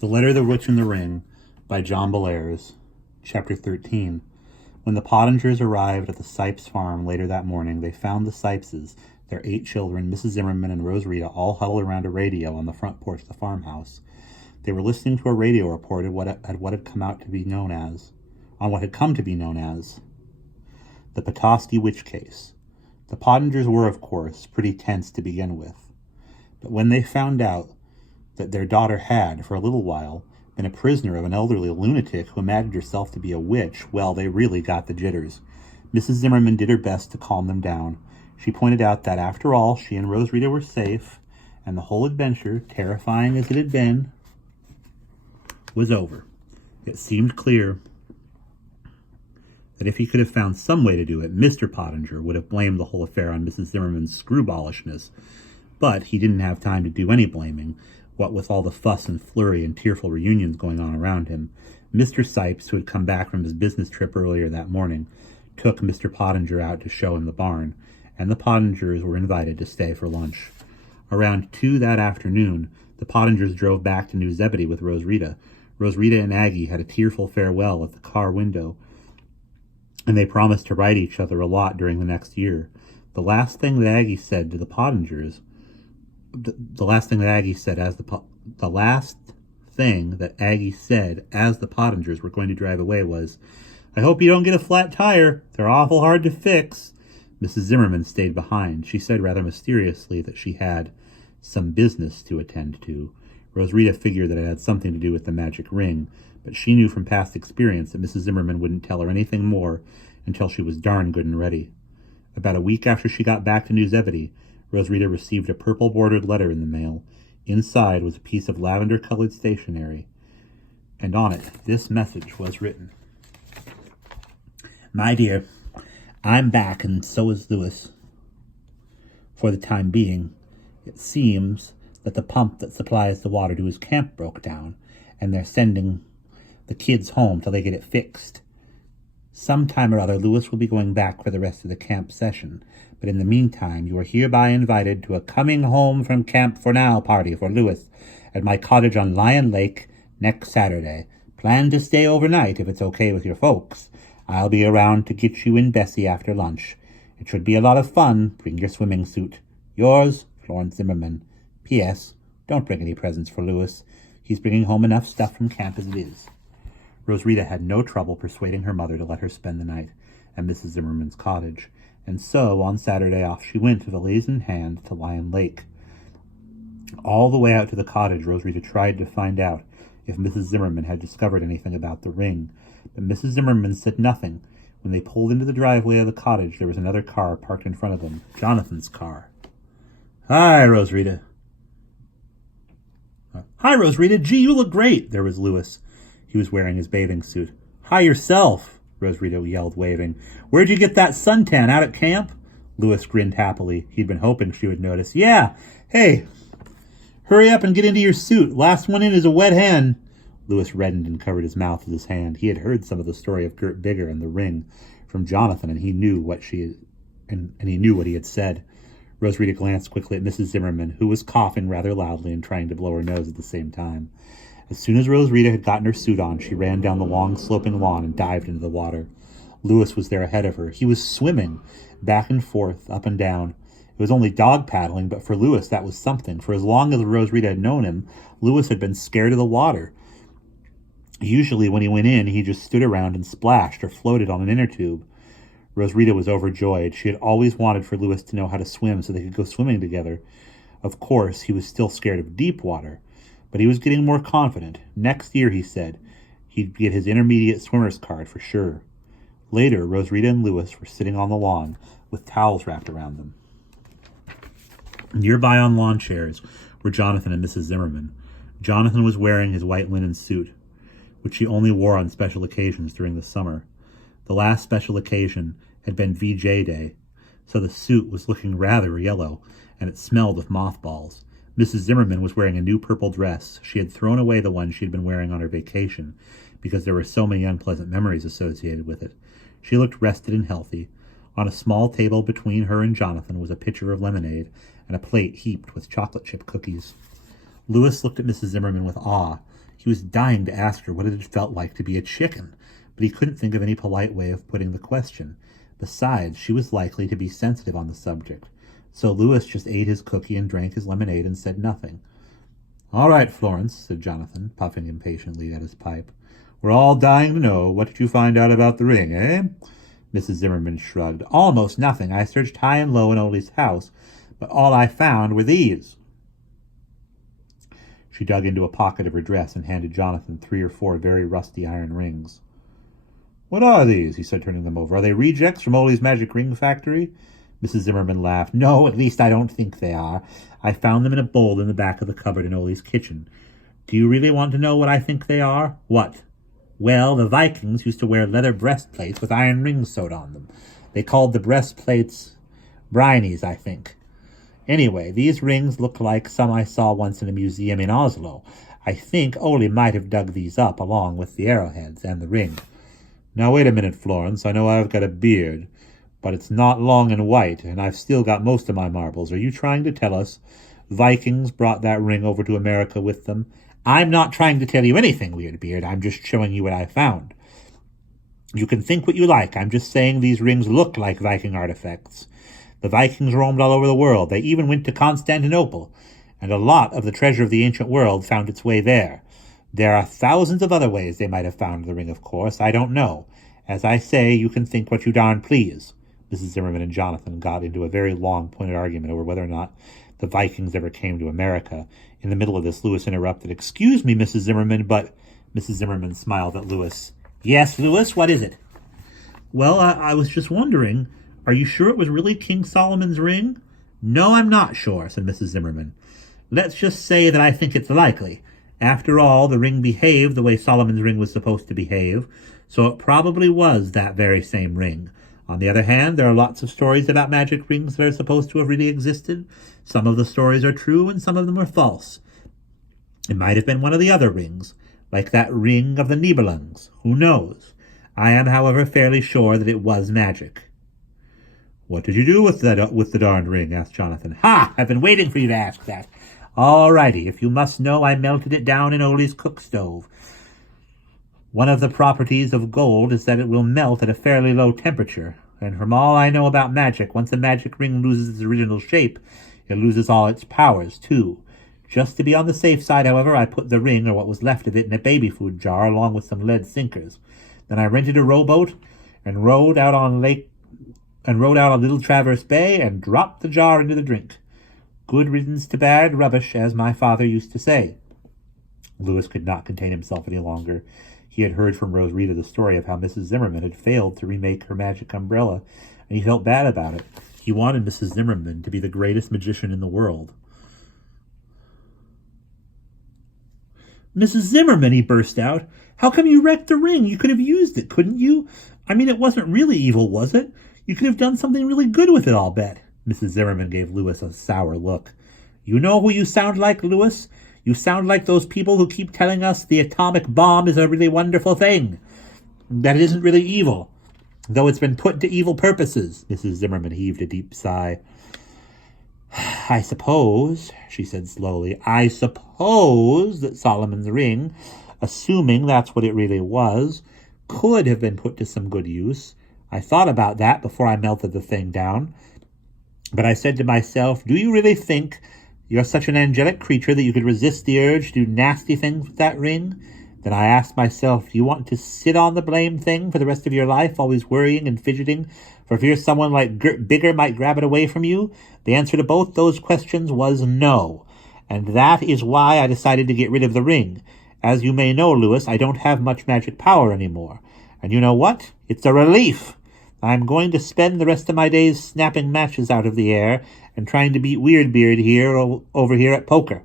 The Letter, the Witch, and the Ring by John Bellairs, Chapter 13. When the Pottingers arrived at the Sipes farm later that morning, they found the Sipeses, their 8 children, Mrs. Zimmerman, and Rosarita all huddled around a radio on the front porch of the farmhouse. They were listening to a radio report on what had come to be known as the Petoskey witch case. The Pottingers were, of course, pretty tense to begin with. But when they found out that their daughter had, for a little while, been a prisoner of an elderly lunatic who imagined herself to be a witch, well, they really got the jitters. Mrs. Zimmerman did her best to calm them down. She pointed out that, after all, she and Rosarita were safe, and the whole adventure, terrifying as it had been, was over. It seemed clear that if he could have found some way to do it, Mr. Pottinger would have blamed the whole affair on Mrs. Zimmerman's screwballishness. But he didn't have time to do any blaming, what with all the fuss and flurry and tearful reunions going on around him. Mr. Sipes, who had come back from his business trip earlier that morning, took Mr. Pottinger out to show him the barn, and the Pottingers were invited to stay for lunch. Around 2 that afternoon, the Pottingers drove back to New Zebedee with Rosarita. Rosarita and Aggie had a tearful farewell at the car window, and they promised to write each other a lot during the next year. The last thing that Aggie said as the Pottingers were going to drive away was, "I hope you don't get a flat tire. They're awful hard to fix." Mrs. Zimmerman stayed behind. She said rather mysteriously that she had some business to attend to. Rosarita figured that it had something to do with the magic ring, but she knew from past experience that Mrs. Zimmerman wouldn't tell her anything more until she was darn good and ready. About a week after she got back to New Zebedee, Rosarita received a purple-bordered letter in the mail. Inside was a piece of lavender-colored stationery, and on it this message was written. "My dear, I'm back, and so is Louis. For the time being, it seems that the pump that supplies the water to his camp broke down, and they're sending the kids home till they get it fixed. Sometime or other, Louis will be going back for the rest of the camp session, but in the meantime, you are hereby invited to a coming home from camp for now party for Louis at my cottage on Lion Lake next Saturday. Plan to stay overnight if it's okay with your folks. I'll be around to get you and Bessie after lunch. It should be a lot of fun. Bring your swimming suit. Yours, Florence Zimmerman. P.S. Don't bring any presents for Louis. He's bringing home enough stuff from camp as it is." Rosarita had no trouble persuading her mother to let her spend the night at Mrs. Zimmerman's cottage, and so on Saturday off she went, valise in hand, to Lion Lake. All the way out to the cottage, Rosarita tried to find out if Mrs. Zimmerman had discovered anything about the ring, but Mrs. Zimmerman said nothing. When they pulled into the driveway of the cottage, there was another car parked in front of them, Jonathan's car. "Hi, Rosarita." "Hi, Rosarita. Gee, you look great." There was Louis. He was wearing his bathing suit. "Hi yourself," Rosarita yelled, waving. "Where'd you get that suntan? Out at camp?" Louis grinned happily. He'd been hoping she would notice. "Yeah. Hey, hurry up and get into your suit. Last one in is a wet hen." Louis reddened and covered his mouth with his hand. He had heard some of the story of Gert Bigger and the ring from Jonathan, and he knew what he had said. Rosarita glanced quickly at Mrs. Zimmerman, who was coughing rather loudly and trying to blow her nose at the same time. As soon as Rosarita had gotten her suit on, she ran down the long sloping lawn and dived into the water. Louis was there ahead of her. He was swimming, back and forth, up and down. It was only dog paddling, but for Louis that was something. For as long as Rosarita had known him, Louis had been scared of the water. Usually when he went in, he just stood around and splashed or floated on an inner tube. Rosarita was overjoyed. She had always wanted for Louis to know how to swim so they could go swimming together. Of course, he was still scared of deep water, but he was getting more confident. Next year, he said, he'd get his intermediate swimmer's card for sure. Later, Rosarita and Louis were sitting on the lawn with towels wrapped around them. Nearby on lawn chairs were Jonathan and Mrs. Zimmerman. Jonathan was wearing his white linen suit, which he only wore on special occasions during the summer. The last special occasion had been VJ Day, so the suit was looking rather yellow, and it smelled of mothballs. Mrs. Zimmerman was wearing a new purple dress. She had thrown away the one she had been wearing on her vacation, because there were so many unpleasant memories associated with it. She looked rested and healthy. On a small table between her and Jonathan was a pitcher of lemonade and a plate heaped with chocolate chip cookies. Louis looked at Mrs. Zimmerman with awe. He was dying to ask her what it had felt like to be a chicken, but he couldn't think of any polite way of putting the question. Besides, she was likely to be sensitive on the subject. So Louis just ate his cookie and drank his lemonade and said nothing. "All right, Florence," said Jonathan, puffing impatiently at his pipe. "We're all dying to know. What did you find out about the ring, eh?" Mrs. Zimmerman shrugged. "Almost nothing. I searched high and low in Ole's house, but all I found were these." She dug into a pocket of her dress and handed Jonathan 3 or 4 very rusty iron rings. "What are these?" he said, turning them over. "Are they rejects from Ole's magic ring factory?" Mrs. Zimmerman laughed. "No, at least I don't think they are. I found them in a bowl in the back of the cupboard in Ole's kitchen. Do you really want to know what I think they are?" "What?" "Well, the Vikings used to wear leather breastplates with iron rings sewed on them. They called the breastplates brinies, I think. Anyway, these rings look like some I saw once in a museum in Oslo. I think Ole might have dug these up along with the arrowheads and the ring." "Now wait a minute, Florence. I know I've got a beard, but it's not long and white, and I've still got most of my marbles. Are you trying to tell us Vikings brought that ring over to America with them?" "I'm not trying to tell you anything, Weirdbeard. I'm just showing you what I found. You can think what you like. I'm just saying these rings look like Viking artifacts. The Vikings roamed all over the world. They even went to Constantinople, and a lot of the treasure of the ancient world found its way there. There are thousands of other ways they might have found the ring, of course. I don't know. As I say, you can think what you darn please." Mrs. Zimmerman and Jonathan got into a very long, pointed argument over whether or not the Vikings ever came to America. In the middle of this, Louis interrupted. "Excuse me, Mrs. Zimmerman, but—" Mrs. Zimmerman smiled at Louis. "Yes, Louis, what is it?" "Well, I was just wondering, are you sure it was really King Solomon's ring?" "No, I'm not sure," said Mrs. Zimmerman. "Let's just say that I think it's likely. After all, the ring behaved the way Solomon's ring was supposed to behave, so it probably was that very same ring. On the other hand, there are lots of stories about magic rings that are supposed to have really existed. Some of the stories are true and some of them are false. It might have been one of the other rings, like that ring of the Nibelungs. Who knows? I am, however, fairly sure that it was magic." "What did you do with the darned ring?" asked Jonathan. "Ha! I've been waiting for you to ask that. All righty, if you must know, I melted it down in Ole's cook stove. One of the properties of gold is that it will melt at a fairly low temperature, and from all I know about magic, once a magic ring loses its original shape, it loses all its powers, too. Just to be on the safe side, however, I put the ring, or what was left of it, in a baby food jar along with some lead sinkers. Then I rented a rowboat and rowed out on Little Traverse Bay and dropped the jar into the drink. Good riddance to bad rubbish, as my father used to say." Louis could not contain himself any longer. He had heard from Rosrita the story of how Mrs. Zimmerman had failed to remake her magic umbrella, and he felt bad about it. He wanted Mrs. Zimmerman to be the greatest magician in the world. "Mrs. Zimmerman," he burst out, "how come you wrecked the ring? You could have used it, couldn't you? I mean, it wasn't really evil, was it? You could have done something really good with it, I'll bet." Mrs. Zimmerman gave Louis a sour look. "You know who you sound like, Louis? You sound like those people who keep telling us the atomic bomb is a really wonderful thing, that it isn't really evil, though it's been put to evil purposes." Mrs. Zimmerman heaved a deep sigh. "I suppose," she said slowly, "I suppose that Solomon's ring, assuming that's what it really was, could have been put to some good use. I thought about that before I melted the thing down. But I said to myself, do you really think you're such an angelic creature that you could resist the urge to do nasty things with that ring? Then I asked myself, do you want to sit on the blame thing for the rest of your life, always worrying and fidgeting for fear someone like Gert Bigger might grab it away from you? The answer to both those questions was no. And that is why I decided to get rid of the ring. As you may know, Louis, I don't have much magic power anymore. And you know what? It's a relief. I'm going to spend the rest of my days snapping matches out of the air and trying to beat Weirdbeard over here at poker.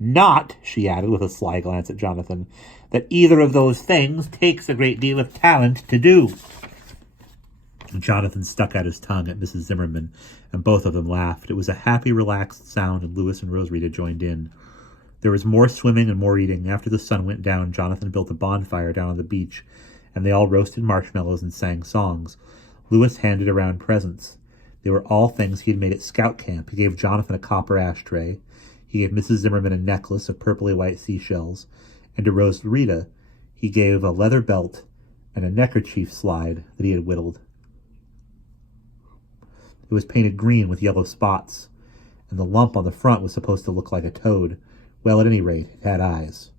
Not," she added with a sly glance at Jonathan, "that either of those things takes a great deal of talent to do." Jonathan stuck out his tongue at Mrs. Zimmerman, and both of them laughed. It was a happy, relaxed sound, and Louis and Rosrita joined in. There was more swimming and more eating. After the sun went down, Jonathan built a bonfire down on the beach, and they all roasted marshmallows and sang songs. Louis handed around presents. They were all things he had made at scout camp. He gave Jonathan a copper ashtray. He gave Mrs. Zimmerman a necklace of purpley white seashells, and to Rosarita he gave a leather belt and a neckerchief slide that he had whittled. It was painted green with yellow spots, and the lump on the front was supposed to look like a toad. Well, at any rate, it had eyes.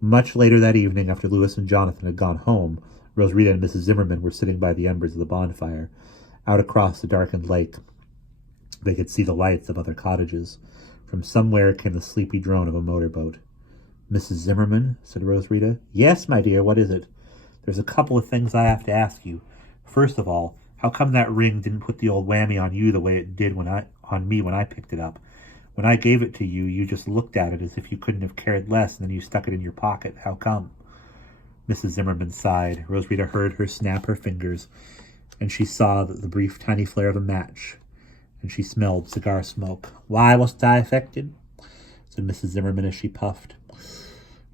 Much later that evening, after Louis and Jonathan had gone home, Rosarita and Mrs. Zimmerman were sitting by the embers of the bonfire. Out across the darkened lake, they could see the lights of other cottages. From somewhere came the sleepy drone of a motorboat. "Mrs. Zimmerman," said Rosarita. "Yes, my dear, what is it?" "There's a couple of things I have to ask you. First of all, how come that ring didn't put the old whammy on you the way it did on me when I picked it up? When I gave it to you, you just looked at it as if you couldn't have cared less, and then you stuck it in your pocket. How come?" Mrs. Zimmerman sighed. Rosarita heard her snap her fingers, and she saw the brief tiny flare of a match, and she smelled cigar smoke. "Why wasn't I affected?" said Mrs. Zimmerman as she puffed.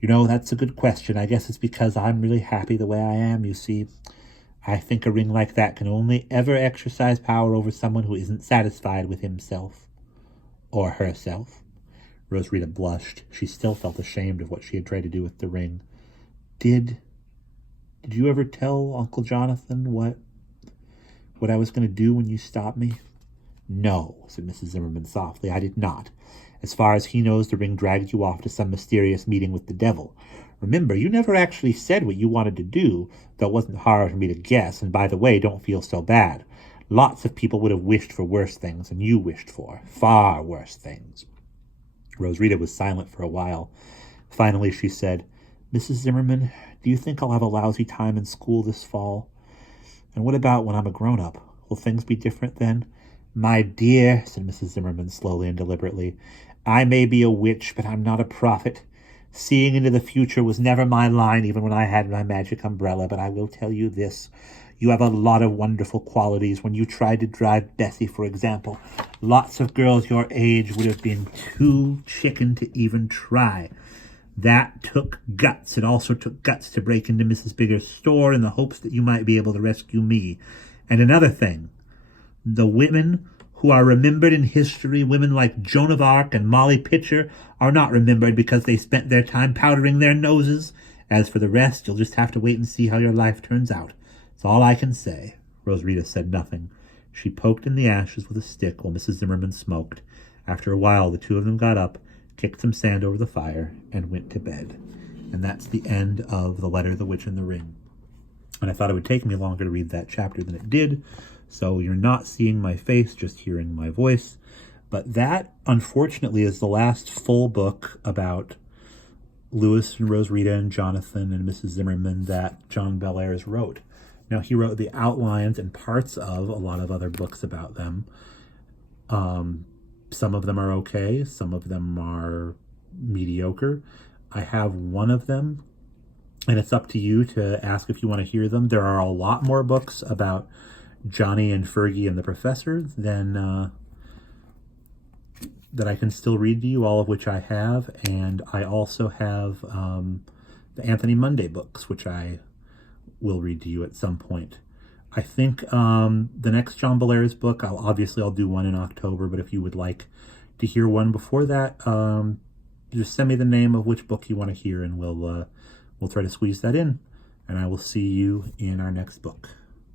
"You know, that's a good question. I guess it's because I'm really happy the way I am, you see. I think a ring like that can only ever exercise power over someone who isn't satisfied with himself. Or herself." Rosarita blushed. She still felt ashamed of what she had tried to do with the ring. Did you ever tell Uncle Jonathan what I was going to do when you stopped me?" "No," said Mrs. Zimmerman softly, "I did not. As far as he knows, the ring dragged you off to some mysterious meeting with the devil. Remember, you never actually said what you wanted to do, though it wasn't hard for me to guess, and by the way, don't feel so bad. Lots of people would have wished for worse things than you wished for. Far worse things." Rosarita was silent for a while. Finally she said, "Mrs. Zimmerman, do you think I'll have a lousy time in school this fall? And what about when I'm a grown-up? Will things be different then?" "My dear," said Mrs. Zimmerman slowly and deliberately, "I may be a witch, but I'm not a prophet. Seeing into the future was never my line, even when I had my magic umbrella, but I will tell you this. You have a lot of wonderful qualities. When you tried to drive Bessie, for example, lots of girls your age would have been too chicken to even try. That took guts. It also took guts to break into Mrs. Bigger's store in the hopes that you might be able to rescue me. And another thing, the women who are remembered in history, women like Joan of Arc and Molly Pitcher, are not remembered because they spent their time powdering their noses. As for the rest, you'll just have to wait and see how your life turns out. That's all I can say." Rosarita said nothing. She poked in the ashes with a stick while Mrs. Zimmerman smoked. After a while, the two of them got up, kicked some sand over the fire, and went to bed. And that's the end of The Letter, the Witch, and the Ring. And I thought it would take me longer to read that chapter than it did, so you're not seeing my face, just hearing my voice. But that, unfortunately, is the last full book about Louis and Rosarita and Jonathan and Mrs. Zimmerman that John Bellairs wrote. Now, he wrote the outlines and parts of a lot of other books about them. Some of them are okay. Some of them are mediocre. I have one of them, and it's up to you to ask if you want to hear them. There are a lot more books about Johnny and Fergie and the Professor than that I can still read to you, all of which I have. And I also have the Anthony Monday books, which I will read to you at some point. I think the next John Bellairs book, I'll do one in October, but if you would like to hear one before that, just send me the name of which book you want to hear, and we'll try to squeeze that in. And I will see you in our next book.